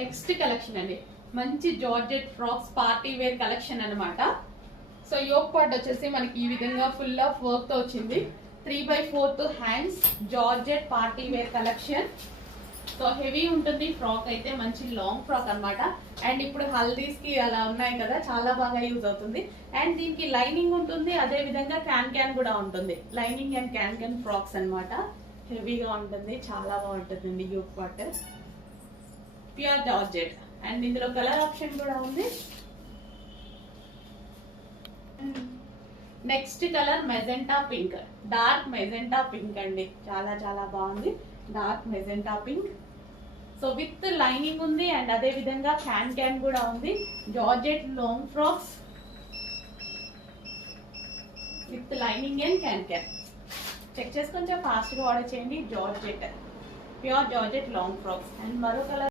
Next collection అండి, మంచి georgette frocks party wear collection అన్నమాట. సో యోక్ పార్ట్ వచ్చేసి మనకి ఈ విధంగా ఫుల్ ఆఫ్ వర్క్ తో వచ్చింది. 3/4 hands georgette party wear collection. So heavy ఉంటుంది ఫ్రాక్ అయితే, మంచి లాంగ్ ఫ్రాక్ అన్నమాట. అండ్ ఇప్పుడు హల్దీస్ కి అలా ఉన్నాయి కదా, చాలా బాగా యూజ్ అవుతుంది. అండ్ దీనికి లైనింగ్ ఉంటుంది, అదే విధంగా క్యాన్ కూడా ఉంటుంది. లైనింగ్ అండ్ క్యాన్ ఫ్రాక్స్ అన్నమాట. హెవీగా ఉంటుంది, చాలా బాగుంటుందండి yoke part. Pure georgette. And ఇందులో కలర్ ఆప్షన్ కూడా ఉంది. Next colour magenta pink, dark magenta pink అండి, చాలా చాలా బాగుంది. Dark magenta pink. So with lining ఉంది అండ్ అదే విధంగా క్యాన్ కూడా ఉంది. Georgette long frocks with lining and can. Check చేసి కొంచెం ఫాస్ట్ గా ఆర్డర్ చేయండి. Georgette, pure georgette long frocks. And మరో కలర్